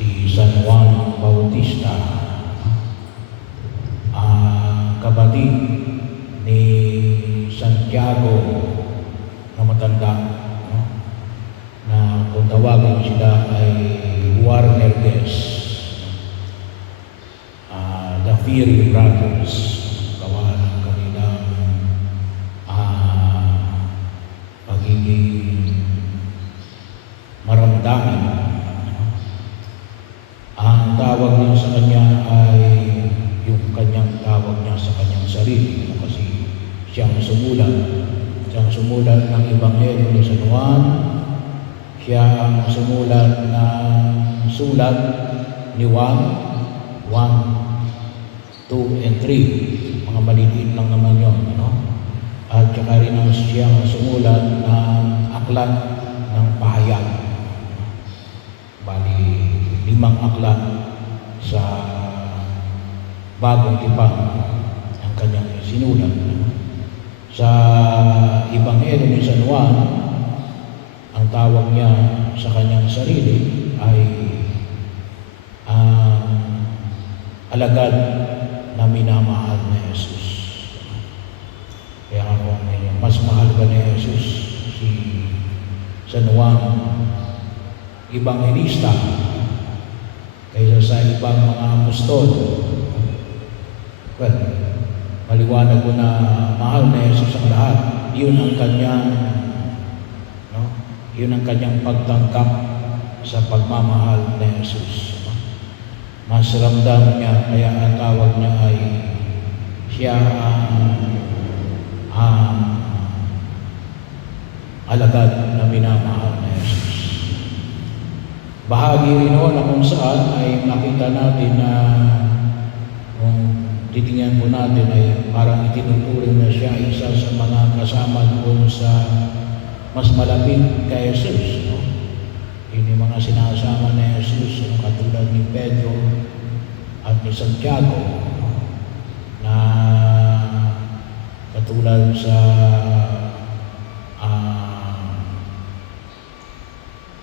si San Juan Bautista, kapatid ni Santiago na matanda, no? Na kung tawagin sila ay Guarnergues, the Fiery Brothers, gawa ng kanilang pagiging maramdaman. Ang tawag niya sa kanya ay yung kanyang tawag niya sa kanyang sarili, kasi siyang sumulat ng Ebanghelyo ni San Juan, siya ang sumulat ng sulat ni Juan 1, 2, and 3. Mga maliliit lang naman yun, no? At saka rin ang siyang sumulat ng aklat ng pahayag. Bali, 5 aklat sa bagong tipan ang kanyang sinulat. Sa Ebanghelyo ni San Juan, ang tawag niya sa kanyang sarili ay ang alagad na minamahal na Jesus. Kaya ako ngayon, mas mahal ba ni Jesus si San Juan Evangelista kaysa sa ibang mga apostol? Well, maliwanag ko na mahal na Jesus ang lahat. Yun ang kanyang, no? Yun ang kanyang pagtangkap sa pagmamahal na Jesus. Mas ramdam niya, kaya ang tawag niya ay siya ang alagad na minamahal na Jesus. Bahagi rin ho na kung saan ay makita natin na kung titingnan po natin ay parang itinuturing na siya isa sa mga kasama doon sa mas malapit kay Jesus, no? Yun yung mga sinasama ni Jesus, yung katulad ni Pedro at ni Santiago, no? Na katulad sa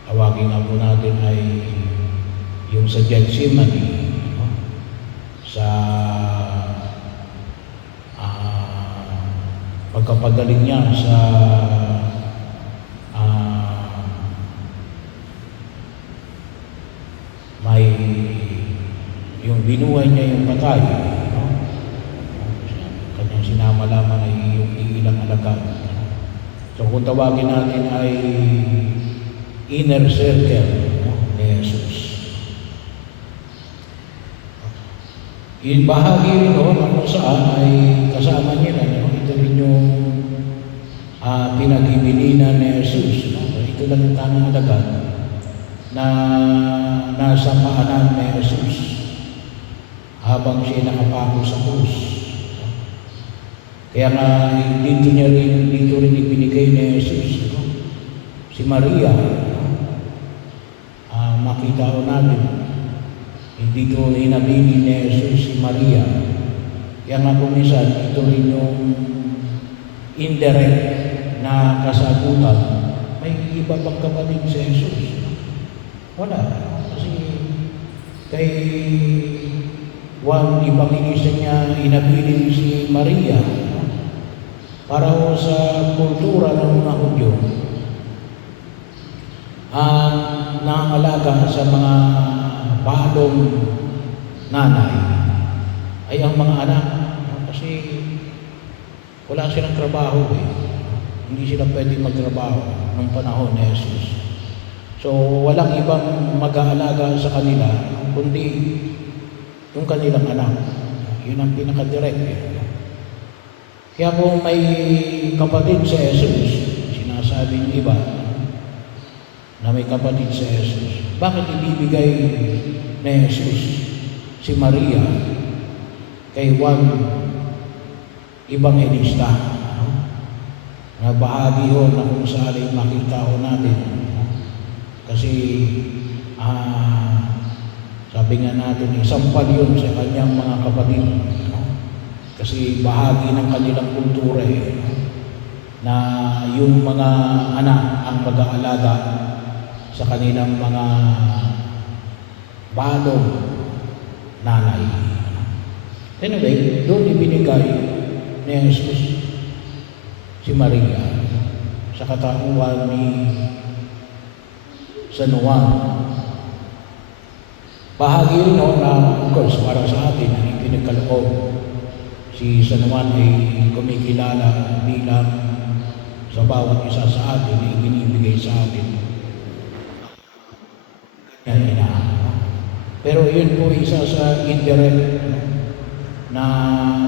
tawagin nga po natin ay yung sa Gethsemane, no? Sa pagkapagaling niya sa may yung binuhay niya yung patay, no? Kanyang sinama lamang ay yung ilang alagad. So kung tawagin natin ay inner circle, no, ni Jesus. Yung bahagi rin noon kung saan ay kasama niya na, no? Ito rin yung pinag-ibilinan ni Jesus, no? Ito lang yung tanong alagad na nasa paanan ni Jesus habang siya nakapako sa krus. Kaya nga dito rin ibinigay ni Jesus, no? Si Maria, makita ko natin, hindi ko inabili ni Jesus si Maria. Kaya nga kumisan, ito rin yung indirect na kasagutan. May iba bang kapatid si Jesus? Wala. Kasi kay Juan Evangelista niya inabili si Maria para sa kultura ng mga Hudyo. Ang nangangalaga sa mga balong nanay ay ang mga anak, kasi wala silang trabaho hindi sila pwedeng magtrabaho ng panahon ni Jesus. So walang ibang mag-aalaga sa kanila kundi yung kanilang anak. Yun ang pinaka-direct. Kaya kung may kapatid si Jesus, sinasabi ng iba na may kapatid si Jesus, bakit ibibigay ni Jesus si Maria kay Juan Evangelista, no? Na bahagi ho na kung saan ay makita ho natin, no? Kasi sabi nga natin, sampal yun sa kanyang mga kapatid, no? Kasi bahagi ng kanilang kultura na yung mga anak ang mag-aalaga sa kanilang mga balong nanay. Anyway, doon ibinigay ni Jesus si Maria sa katauhan ni San Juan. Bahagi rin na, of course, para sa atin, ang ipinagkaloob. Si San Juan ay kumikilala bilang sa bawat isa sa atin ay binibigay sa atin. Kanya ina. Pero yun po isa sa indirect na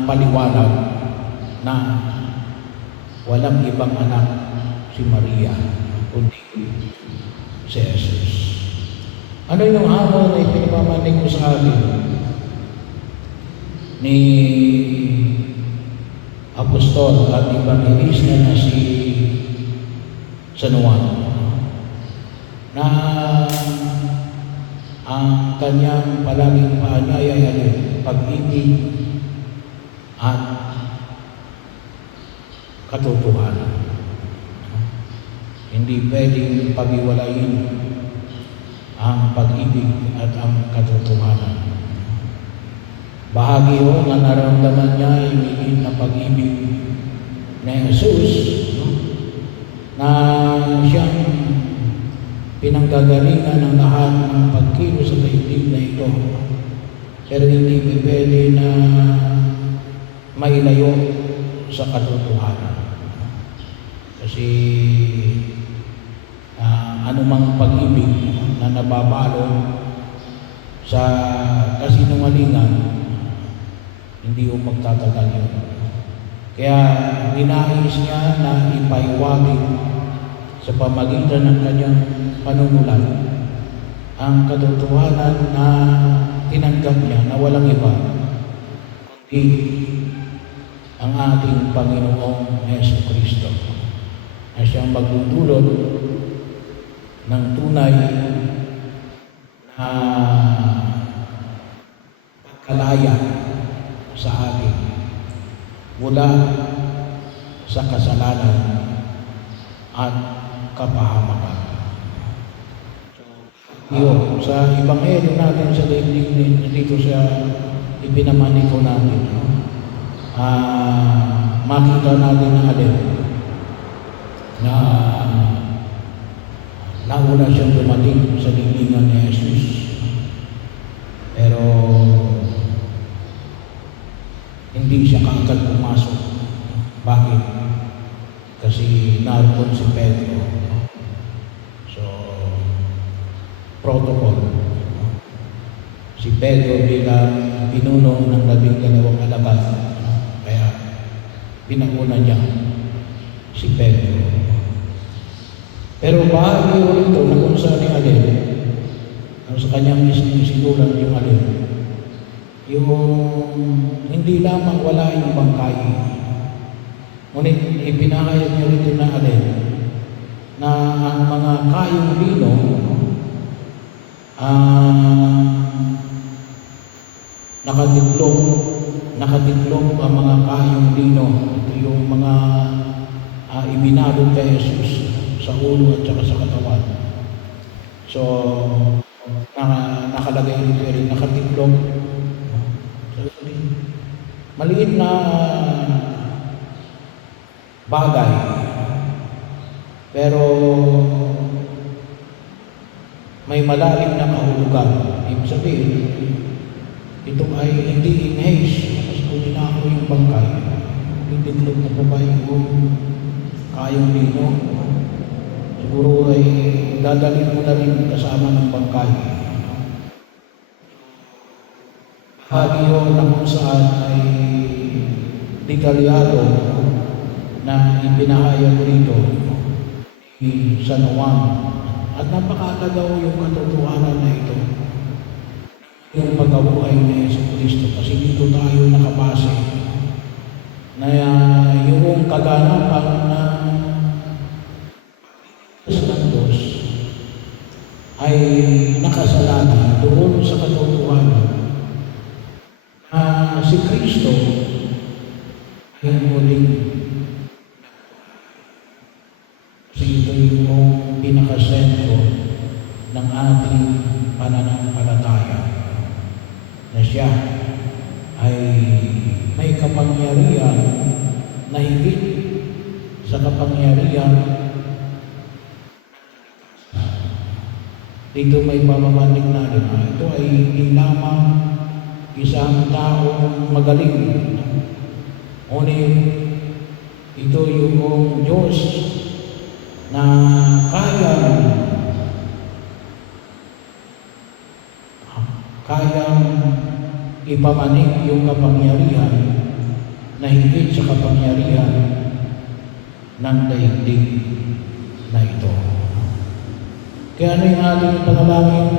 paliwanag na walang ibang anak si Maria kundi si Jesus. Ano yung hamon na ipinapamanig ko sa atin ni Apostol at Evangelista na si San Juan, na ang kanyang palaging paanyaya ay pag-ibig at katotohanan. Hindi pwedeng pag-iwalayin ang pag-ibig at ang katotohanan. Bahagi ho na naramdaman niya ay higit na pag-ibig ni Jesus, na siyang pinanggagalingan ng lahat ng pagkilos sa daigdig na ito. Pero hindi pwede na mailayo sa katotohanan. Kasi anumang pag-ibig na nababalo sa kasinungalingan, hindi mo magtatagal yun. Kaya ninais niya na ipaiwatig sa pamagitan ng kanyang panunulat ang katotohanan na tinanggap niya na walang iba kundi ang ating Panginoong Jesucristo, na siyang magdudulot ng tunay na pagkalaya sa atin mula sa kasalanan at kapahamakan. Yun, sa Ebanghelyo natin sa daigdig dito sa ipinamani ko natin, makita natin na alin na nauna siyang dumating sa daigdigan ni Jesus. Pero hindi siya kaagad pumasok. Bakit? Kasi naroon si Pedro. So, protocol. Si Pedro bilang pinuno ng 12 alagad. Kaya pinauna niya si Pedro. Pero bahagi ko ito na kung saan yung alin, sa kanyang isinulan yung alin, yung hindi lamang wala yung bangkay, ngunit ipinahayag niya rito na alin, na ang mga kayong lino nakatiklong ang mga kayong lino. Ito yung mga ibinalot kay Jesus sa ulo at saka sa katawan. So, nakalagay dito rin, nakatiklong. So, maliit na bagay, pero may malalim na kahulugan. Ibig sabihin, ito ay hindi in haste. Kasi kung ninako yung bangkay, hindi tiklog na pa ba yung kayong lino, siguro ay dadalhin mo na rin kasama ng bangkay. Bahagi yun na kung saan ay detalyado na ipinahayag rito ni San Juan. At napakatagaw yung katotohanan na ito, yung pagkabuhay ni Jesucristo, kasi dito tayo nakabase na yung kaganapan na ng Diyos ay nakasalalay doon sa katotohanan na si Kristo ay muling kasi ito yung pinakasentro ng ating pananampalataya. siya ay may kapangyarihan na higit sa kapangyarihan. Dito may pamamandig natin ito ay hindi lamang isang taong magaling, ngunit ito yung Diyos na kayang ipamanig yung kapangyarihan na higit sa kapangyarihan ng daigdig na ito. Kaya ano yung ating panalangin?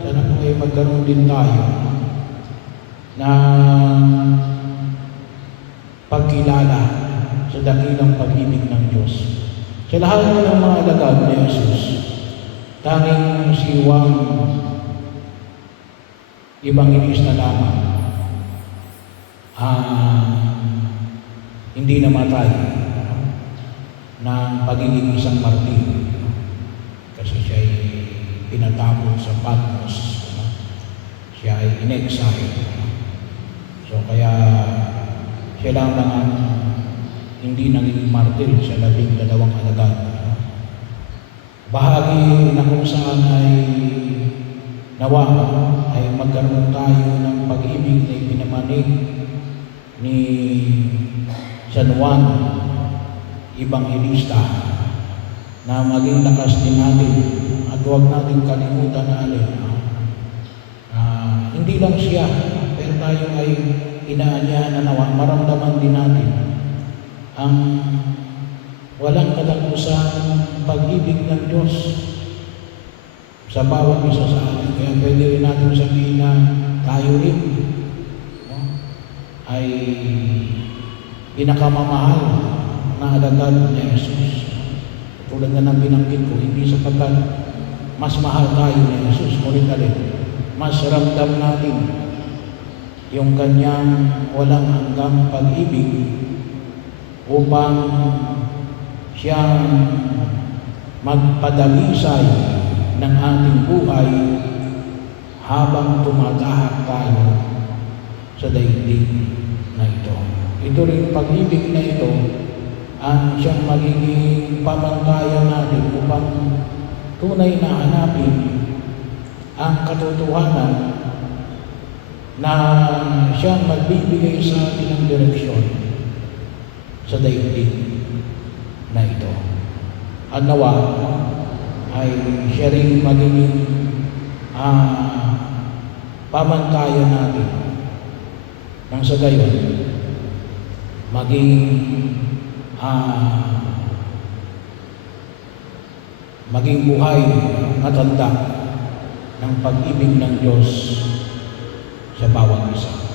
Sana po ay magkaroon din tayo ng pagkilala sa dakilang pag-ibig ng Diyos. Sa lahat ng mga alagad ni Jesus, tanging si Juan Evangelista lamang hindi namatay ng pagiging isang martir kasi siya ay pinatapon sa Patmos, siya ay in-exile. So kaya siya lamang ang hindi naging martir sa 12 alagad. Bahagi na kung saan ay nawa ay magkaroon tayo ng pag-ibig na ipinamanig ni San Juan Evangelista na maging lakas din natin at huwag natin kalimutan na hindi lang siya, pero tayo ay inaanyahan na nawa maramdaman din natin ang walang katapusan pag-ibig ng Diyos sa bawat isa sa atin. Kaya pwede rin natin sabihin na tayo rin ay pinakamamahal na alagad ni Jesus. Tulad na ng binanggit ko, hindi sapagkat mas mahal tayo ni Jesus, ngunit mas ramdam natin yung kanyang walang hanggang pag-ibig upang siyang magpadalisay ng ating buhay habang tumatahak tayo sa daigdig na ito. Ito rin pag-ibig na ito ang siyang magiging pamantayan natin upang tunay na hanapin ang katotohanan na siyang magbibigay sa atin ng direksyon sa daigdig na ito. At nawa ay siya rin magiging pamantayan natin nang sa gayon maging buhay na tanda ng pag-ibig ng Diyos sa bawat isa.